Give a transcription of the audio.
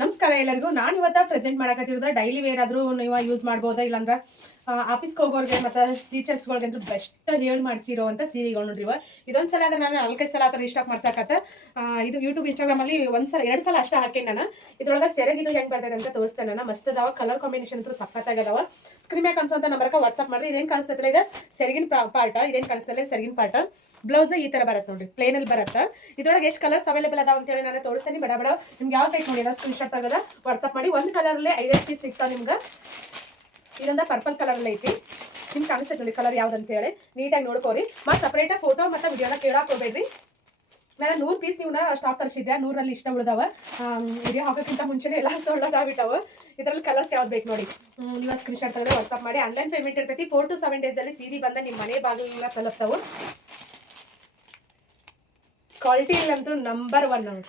ನಮಸ್ಕಾರ ಎಲ್ಲರಿಗೂ. ನಾನು ಇವತ್ತು ಪ್ರೆಸೆಂಟ್ ಮಾಡಕತ್ತಿರೋದು ಡೈಲಿ ವೇರ್ ಆದರೂ ನೀವು ಯೂಸ್ ಮಾಡ್ಬೋದಾ, ಇಲ್ಲಾಂದ್ರೆ ಆಫೀಸ್ಗೆ ಹೋಗೋರಿಗೆ ಮತ್ತು ಟೀಚರ್ಸ್ಗಳಿಗೆ ಅಂತೂ ಬೆಸ್ಟ್ ಹೇಳಿ ಮಾಡಿಸಿರೋವಂಥ ಸೀರೆಗಳು ನೋಡ್ರಿ. ಇದೊಂದು ಸಲ ಆದರೆ ನಾನು 4-5 ಸಲ ಆ ಥರ ಇಷ್ಟ ಮಾಡ್ಸಕತ್ತ. ಇದು ಯೂಟ್ಯೂಬ್ ಇನ್ಸ್ಟಾಗ್ರಾಮಲ್ಲಿ 2 ಸಲ ಅಷ್ಟೇ ಹಾಕೇನಿ ನಾನು. ಇದ್ರೊಳಗೆ ಸೆರೆಗಿದು ಹೆಂಗೆ ಬರ್ತದೆ ಅಂತ ತೋರಿಸ್ತೇನೆ ನಾನು. ಮಸ್ತ್ ಅದಾವ, ಕಲರ್ ಕಾಂಬಿನೇಷನ್ ಅಂತೂ ಸಖತ್ತಾಗದಾವ. ಸ್ಕ್ರೀನ್ ಮೇಲೆ ಕಾಣಿಸೋಂಥ ನಂಬರ್ಗೆ ವಾಟ್ಸಪ್ ಮಾಡಿರಿ. ಇದೇನು ಕಾಣಿಸ್ತೈತಿಲ್ಲ, ಇದು ಸೆರಗಿನ ಪಾರ್ಟ. ಇದೇನು ಕಾಣಿಸ್ತಲ್ಲ, ಸೆರಗಿನ ಪಾರ್ಟ. ಬ್ಲೌಸ್ ಈ ಥರ ಬರುತ್ತೆ ನೋಡಿರಿ, ಪ್ಲೇನಲ್ಲಿ ಬರುತ್ತೆ. ಇದ್ರೊಳಗೆ ಎಷ್ಟು ಕಲರ್ಸ್ ಅವೈಲೇಬಲ್ ಅದಾವ ಅಂತೇಳಿ ನಾನು ತೋರಿಸ್ತೀನಿ. ಬಡ ನಿಮ್ಗೆ ಯಾವ ಬೇಕು ನೋಡಿ, ಎಲ್ಲ ಸ್ಕ್ರೀನ್ ಶಾಟ್ ತೆಗೆದ ವಾಟ್ಸಪ್ ಮಾಡಿ. ಒಂದು ಕಲರಲ್ಲೇ 5 ಪೀಸ್ ಸಿಗ್ತಾವೆ ನಿಮ್ಗೆ. ಇದೊಂದು ಪರ್ಪಲ್ ಕಲರಲ್ಲಿ ಐತಿ, ನಿಮ್ಗೆ ಕಾಣಿಸ್ತೈತೆ ನೋಡಿ ಕಲರ್ ಯಾವ್ದಂತೇಳಿ. ನೀಟಾಗಿ ನೋಡ್ಕೋರಿ. ಮತ್ತು ಸಪ್ರೇಟಾಗಿ ಫೋಟೋ ಮತ್ತು ವಿಡಿಯೋನ ಕೇಳಕ್ಕೆ ಹೋಗ್ಬೇಡ್ರಿ. ನಾನು 100 ಪೀಸ್ ನೀವು ಸ್ಟಾಕ್ ತರಿಸಿದ್ದೆ, 100ರಲ್ಲಿ ಇಷ್ಟ ಉಳಿದಾವ. ವಿಡಿಯೋ ಹಾಕೋಕ್ಕಿಂತ ಮುಂಚೆನೇ ಎಲ್ಲ ತೊಳ್ಳೋದಾಗ್ಬಿಟ್ಟವು. ಇದರಲ್ಲಿ ಕಲರ್ಸ್ ಯಾವ್ದು ಬೇಕು ನೋಡಿ, ನೀವು ಸ್ಕ್ರೀನ್ ಶಾಟ್ ತೆಗೆದ್ರೆ ವಾಟ್ಸಪ್ ಮಾಡಿ. ಆನ್ಲೈನ್ ಪೇಮೆಂಟ್ ಇರ್ತೈತಿ. 4 to 7 ಡೇಸಲ್ಲಿ ಸೀರೆ ಬಂದ ನಿಮ್ಮ ಮನೆ ಬಾಗಿಲಿನ ತಲುಪ್ತಾವೆ. ಕ್ವಾಲಿಟಿ ಇಲ್ಲಂತೂ ನಂಬರ್ 1 ನೋಡಿ.